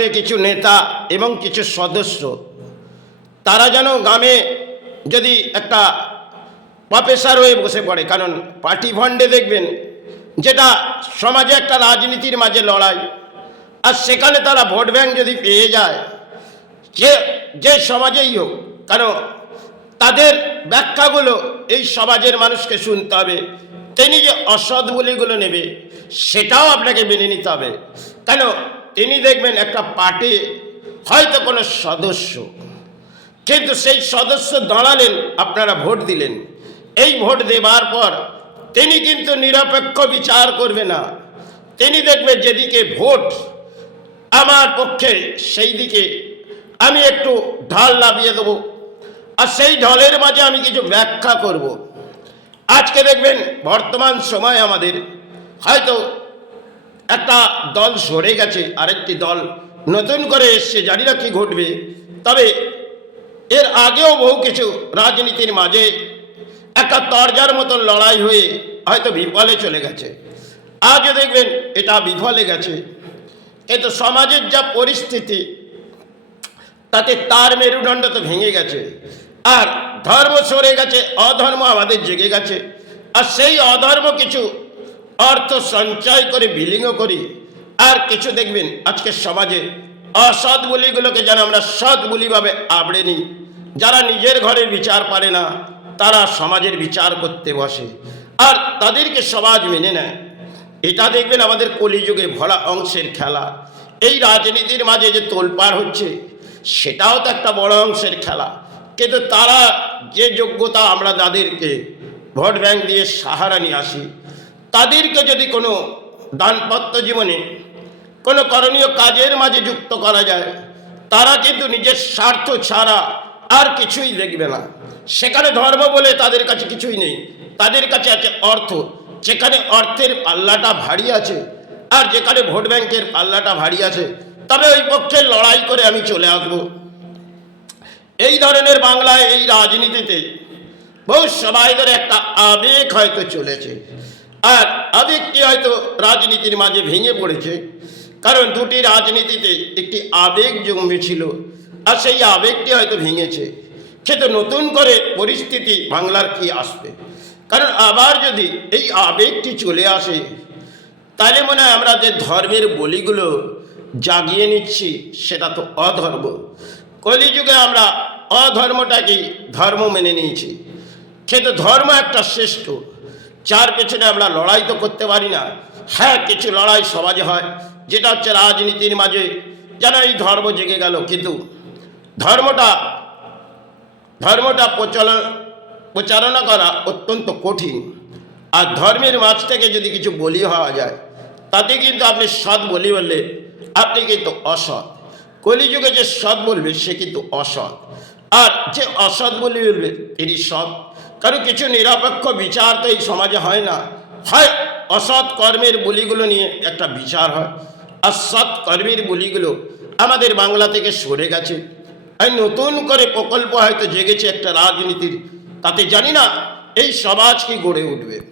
মধ্যে কিছু নেতা এবং কিছু সদস্য তারা যেন গ্রামে যদি একটা প্রফেসর হয়ে বসে পড়ে, কারণ পার্টি ফান্ডে দেখবেন যেটা সমাজে একটা রাজনীতির মাঝে লড়াই, আর সেখানে তারা ভোট ব্যাংক যদি পেয়ে যায় যে সমাজেই হোক, কারণ তাদের ব্যাখ্যাগুলো এই সমাজের মানুষকে শুনতে হবে। তিনি যে অসৎ বলিগুলো নেবে সেটাও আপনাকে মেনে নিতে হবে, কেন তিনি দেখবেন একটা পার্টি হয়তো কোনো সদস্য, কিন্তু সেই সদস্য দাঁড়ালেন, আপনারা ভোট দিলেন, এই ভোট দেবার পর তিনি কিন্তু নিরপেক্ষ বিচার করবে না। তিনি দেখবে যেদিকে ভোট আমার পক্ষে সেই দিকে আমি একটু ঢাল নামিয়ে দেবো, আর সেই ঢলের মাঝে আমি কিছু ব্যাখ্যা করব। আজকে দেখবেন বর্তমান সময় আমাদের হয়তো একটা দল সরে গেছে, আরেকটি দল নতুন করে এসছে, জানি না কি ঘটবে। তবে এর আগেও বহু কিছু রাজনীতির মাঝে একটা তরজার মতন লড়াই হয়ে হয়তো বিফলে চলে গেছে, আজও দেখবেন এটা বিফলে গেছে। কিন্তু সমাজের যা পরিস্থিতি তাতে তার মেরুদণ্ড তো ভেঙে গেছে, আর ধর্ম সরে গেছে, অধর্ম আমাদের জেগে গেছে। আর সেই অধর্ম কিছু অর্থ সঞ্চয় করে বিলীন করি, আর কিছু দেখবেন আজকের সমাজে অসৎ বলিগুলোকে যেন আমরা সৎ বলিভাবে আবড়ে নিই। যারা নিজের ঘরের বিচার পারে না তারা সমাজের বিচার করতে বসে, আর তাদেরকে সমাজ মেনে নেয়। এটা দেখবেন আমাদের কলিযুগে ভরা অংশের খেলা। এই রাজনীতির মাঝে যে তোলপাড় হচ্ছে সেটাও তো একটা বড় অংশের খেলা, কিন্তু তারা যে যোগ্যতা আমরা তাদেরকে ভোট ব্যাংক দিয়ে সাহারা নিয়ে আসি, তাদেরকে যদি কোনো দাম্পত্য জীবনে কোনো করণীয় কাজের মাঝে যুক্ত করা যায়, তারা কিন্তু নিজের স্বার্থ ছাড়া আর কিছুই দেখবে না। সেখানে ধর্ম বলে তাদের কাছে কিছুই নেই, তাদের কাছে আছে অর্থ। যেখানে অর্থের পাল্লাটা ভারী আছে আর যেখানে ভোট ব্যাংকের পাল্লাটা ভারী আছে, তবে ওই পক্ষে লড়াই করে আমি চলে আসবো। এই ধরনের বাংলায় এই রাজনীতিতে বহু সবাই ধরে একটা আবেগ হয়তো চলেছে, আর আবেগটি হয়তো রাজনীতির মাঝে ভেঙে পড়েছে, কারণ দুটি রাজনীতিতে একটি আবেগ জন্মেছিল, আর সেই আবেগটি হয়তো ভেঙেছে। কিন্তু নতুন করে পরিস্থিতি বাংলার কি আসবে, কারণ আবার যদি এই আবেগটি চলে আসে তাহলে মনে হয় আমরা যে ধর্মের বলিগুলো জাগিয়ে নিচ্ছি সেটা তো অধর্ম। কলিযুগে আমরা অধর্মটাকেই ধর্ম মেনে নিয়েছি, কিন্তু ধর্ম একটা শ্রেষ্ঠ, যার পেছনে আমরা লড়াই তো করতে পারি না। হ্যাঁ, কিছু লড়াই সমাজে হয়, যেটা হচ্ছে রাজনীতির মাঝে যেন এই ধর্ম জেগে গেল, কিন্তু ধর্মটা প্রচারণা করা অত্যন্ত কঠিন। আর ধর্মের মাঝ থেকে যদি কিছু বলি হওয়া যায় তাতে কিন্তু আপনি সৎ বলি বললে আপনি কিন্তু অসৎ। কলিযুগে যে সৎ বলবে সে কিন্তু অসৎ, আর যে অসৎ বলি বলবে তিনি সৎ। কারণ কিছু নিরপেক্ষ বিচার তো এই সমাজে হয় না, হয় অসৎ কর্মের বলিগুলো নিয়ে একটা বিচার হয়, আর সৎ কর্মের বলিগুলো আমাদের বাংলা থেকে সরে গেছে। আর নতুন করে প্রকল্প হয়তো জেগেছে একটা রাজনীতির, তাতে জানি না এই সমাজ কি গড়ে উঠবে।